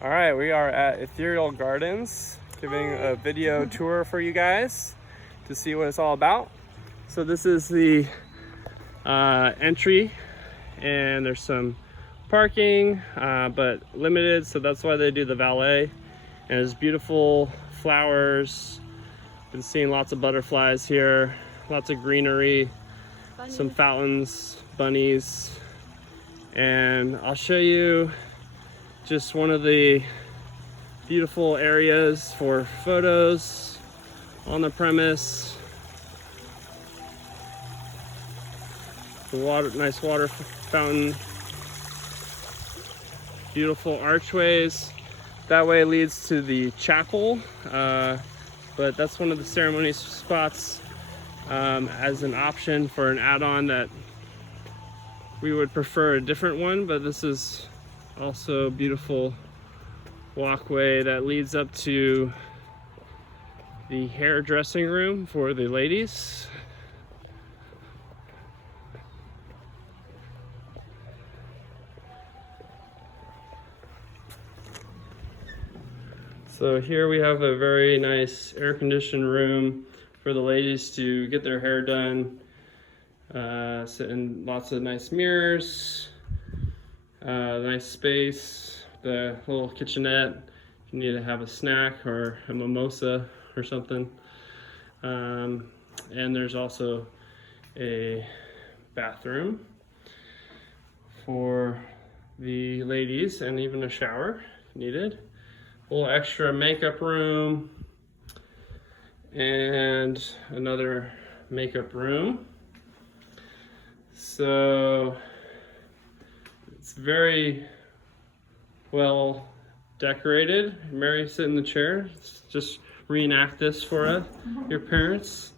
All right, we are at Ethereal Gardens, giving a video tour for you guys to see what it's all about. So this is the entry, and there's some parking, but limited, so that's why they do the valet. And there's beautiful flowers. Been seeing lots of butterflies here, lots of greenery, some fountains, bunnies, and I'll show you just one of the beautiful areas for photos on the premise. The water, nice water fountain, beautiful archways. That way leads to the chapel, but that's one of the ceremony spots as an option for an add-on that we would prefer a different one, but this is also a beautiful walkway that leads up to the hairdressing room for the ladies. So here we have a very nice air-conditioned room for the ladies to get their hair done. And lots of nice mirrors, nice space, the little kitchenette if you need to have a snack or a mimosa or something. And there's also a bathroom for the ladies and even a shower if needed. A little extra makeup room and another makeup room. So it's very well decorated. Mary, sit in the chair. Just reenact this for your parents.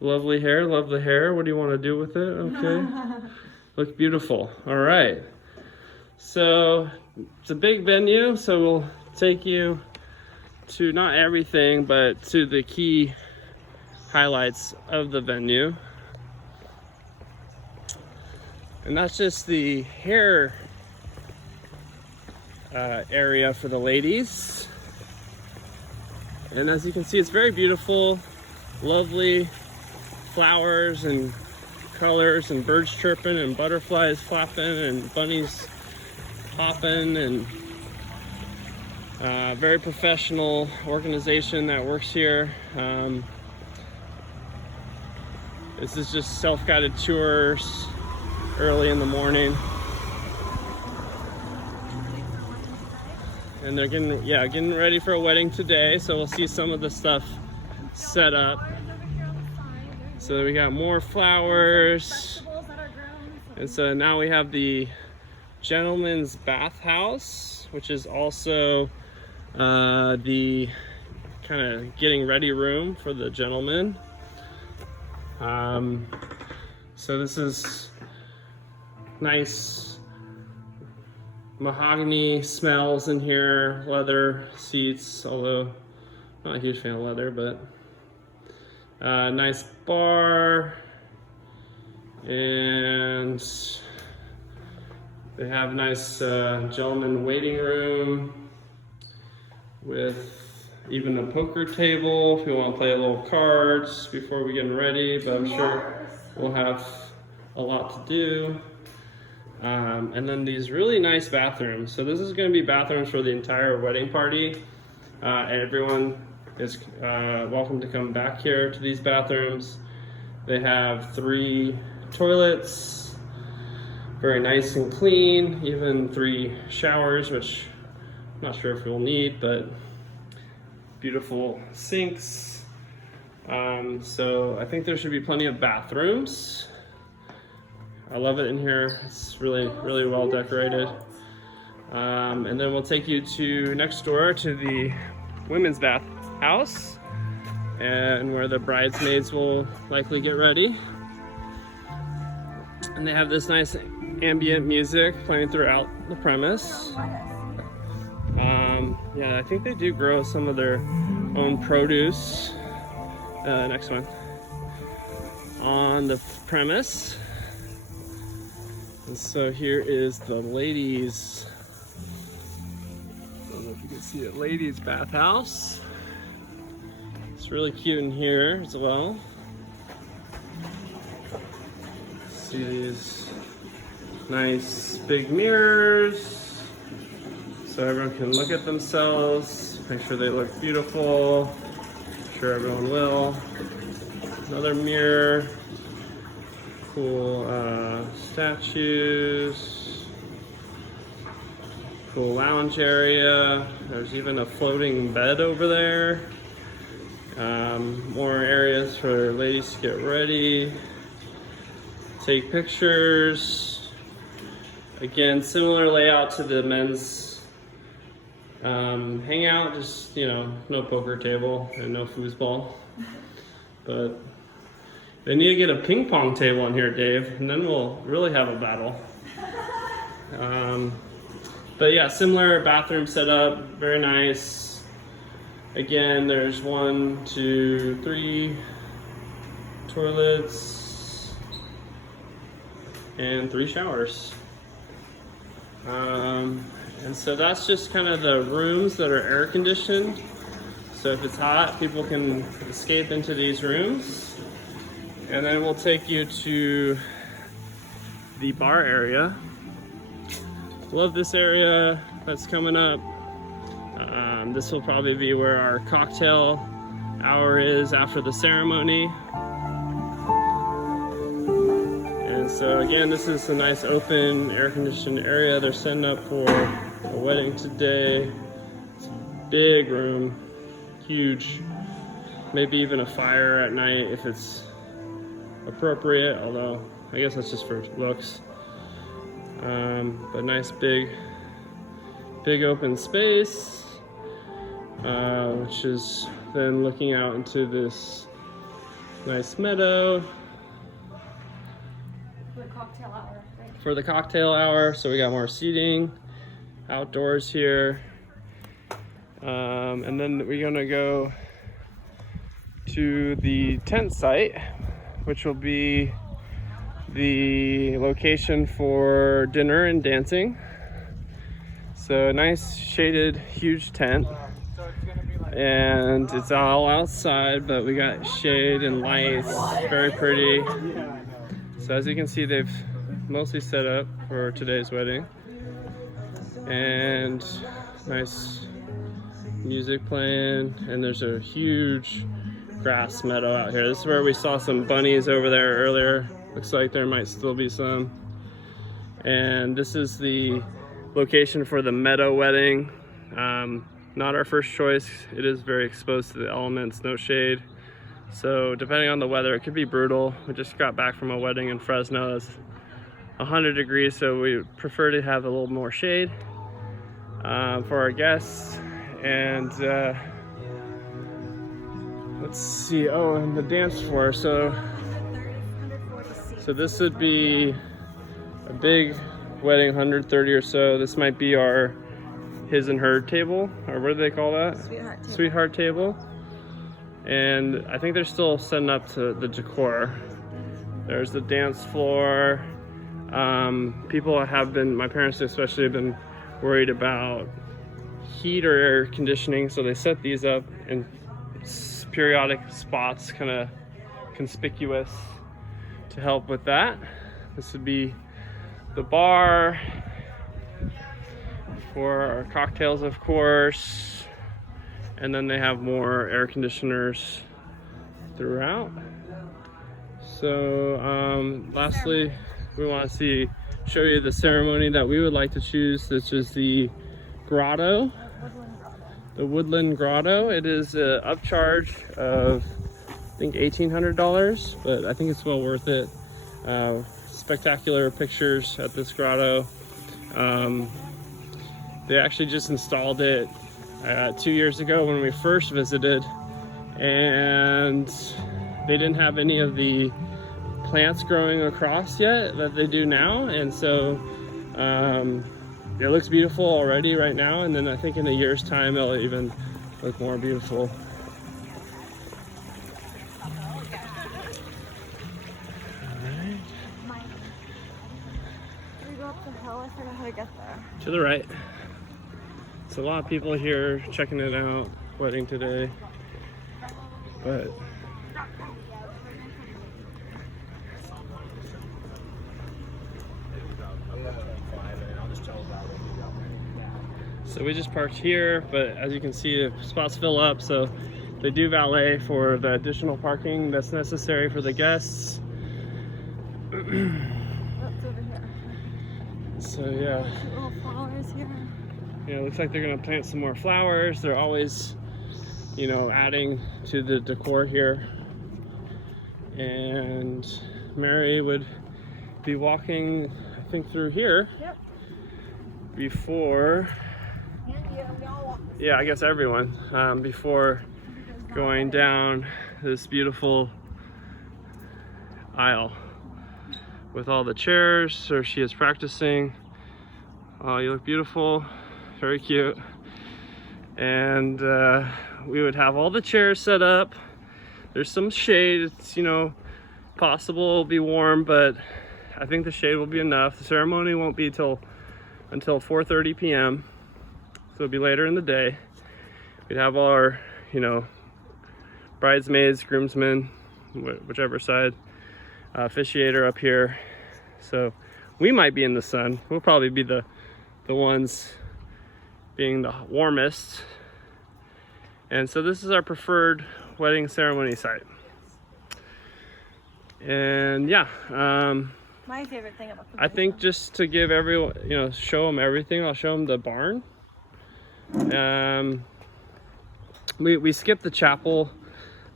Lovely hair, love the hair. What do you want to do with it? Okay. Look beautiful. All right. So it's a big venue, so we'll take you to not everything, but to the key highlights of the venue. And that's just the hair area for the ladies. And as you can see, it's very beautiful, lovely flowers and colors and birds chirping and butterflies flapping and bunnies hopping, and very professional organization that works here. This is just self-guided tours early in the morning, and they're getting ready for a wedding today, so we'll see some of the stuff set up. So we got more flowers, and so now we have the gentleman's bathhouse, which is also the kind of getting ready room for the gentleman. So this is nice mahogany smells in here, leather seats, although I'm not a huge fan of leather, but nice bar, and they have a nice gentleman waiting room with even a poker table if you want to play a little cards before we get ready, but I'm sure we'll have a lot to do. And then these really nice bathrooms. So this is going to be bathrooms for the entire wedding party. Everyone is welcome to come back here to these bathrooms. They have 3 toilets, very nice and clean, even 3 showers, which I'm not sure if we'll need, but beautiful sinks. So I think there should be plenty of bathrooms. I love it in here. It's really, really well decorated. And then we'll take you to next door to the women's bath house, and where the bridesmaids will likely get ready. And they have this nice ambient music playing throughout the premise. Yeah, I think they do grow some of their own produce. Next one. On the premise. And so here is the ladies' know if you can see it, ladies' bathhouse. It's really cute in here as well. See these nice big mirrors so everyone can look at themselves, make sure they look beautiful. I'm sure everyone will. Another mirror, cool statues, cool lounge area. There's even a floating bed over there. More areas for ladies to get ready, take pictures. Again, similar layout to the men's hangout, just, you know, no poker table and no foosball. But they need to get a ping pong table in here, Dave, and then we'll really have a battle. But yeah, similar bathroom setup, very nice. Again, there's 1, 2, 3 toilets and 3 showers. And so that's just kind of the rooms that are air conditioned. So if it's hot, people can escape into these rooms. And then we'll take you to the bar area. Love this area that's coming up. This will probably be where our cocktail hour is after the ceremony. And so again, this is a nice open air-conditioned area they're setting up for a wedding today. It's a big room, huge. Maybe even a fire at night if it's appropriate, although I guess that's just for looks. But nice big open space. Which is then looking out into this nice meadow. For the cocktail hour, right? For the cocktail hour, so we got more seating outdoors here. And then we're gonna go to the tent site, which will be the location for dinner and dancing. So a nice shaded, huge tent. And it's all outside, but we got shade and lights, very pretty. So as you can see, they've mostly set up for today's wedding. And nice music playing, and there's a huge grass meadow out here. This is where we saw some bunnies over there earlier. Looks like there might still be some. And this is the location for the meadow wedding. Not our first choice. It is very exposed to the elements, no shade. So depending on the weather, it could be brutal. We just got back from a wedding in Fresno that's 100 degrees, so we prefer to have a little more shade for our guests. And let's see, oh, and the dance floor. So this would be a big wedding, 130 or so. This might be our his and her table, or what do they call that? Sweetheart table. Sweetheart table. And I think they're still setting up to the decor. There's the dance floor. People have been, my parents especially, have been worried about heat or air conditioning, so they set these up in periodic spots, kind of conspicuous, to help with that. This would be the bar for our cocktails, of course, and then they have more air conditioners throughout. So lastly, we want to show you the ceremony that we would like to choose, which is the grotto, the woodland grotto. It is an upcharge of, I think, $1,800, but I think it's well worth it. Spectacular pictures at this grotto. They actually just installed it 2 years ago when we first visited, and they didn't have any of the plants growing across yet that they do now, and so it looks beautiful already right now, and then I think in a year's time it'll even look more beautiful. Can we go up the hill? I forgot how to get there. To the right. So a lot of people here checking it out, wedding today, but so we just parked here, but as you can see, the spots fill up, so they do valet for the additional parking that's necessary for the guests. That's over here. So yeah. Cute little flowers here. Yeah, it looks like they're gonna plant some more flowers. They're always, you know, adding to the decor here. And Mary would be walking, I think, through here. Yep. Before, yeah, I guess everyone, before going down this beautiful aisle with all the chairs. So she is practicing. Oh, you look beautiful, very cute. And we would have all the chairs set up. There's some shade. It's, you know, possible it'll be warm, but I think the shade will be enough. The ceremony won't be until 4:30 p.m. So it'll be later in the day. We'd have all our, you know, bridesmaids, groomsmen, whichever side, officiator up here. So we might be in the sun. We'll probably be the ones being the warmest. And so this is our preferred wedding ceremony site. And yeah, My favorite thing about I think just to give everyone, you know, show them everything, I'll show them the barn. We skipped the chapel.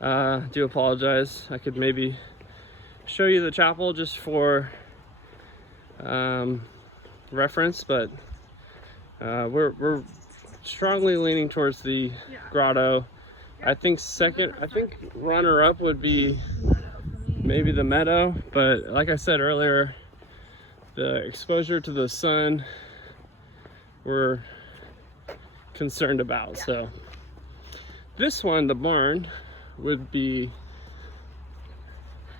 Do apologize. I could maybe show you the chapel just for reference, but we're strongly leaning towards the grotto. I think runner-up would be maybe the meadow, but like I said earlier, the exposure to the sun we're concerned about. So this one, the barn, would be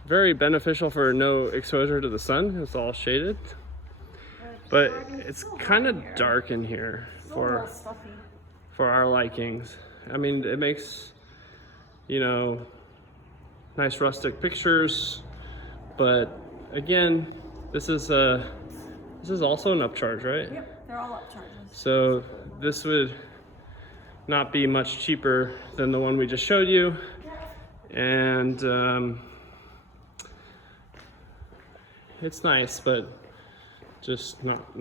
very beneficial for no exposure to the sun. It's all shaded, but it's kind of dark in here for our likings. I mean, it makes, you know, nice rustic pictures, but again, this is also an upcharge, right? Yep, they're all upcharges. So this would not be much cheaper than the one we just showed you, and it's nice, but just not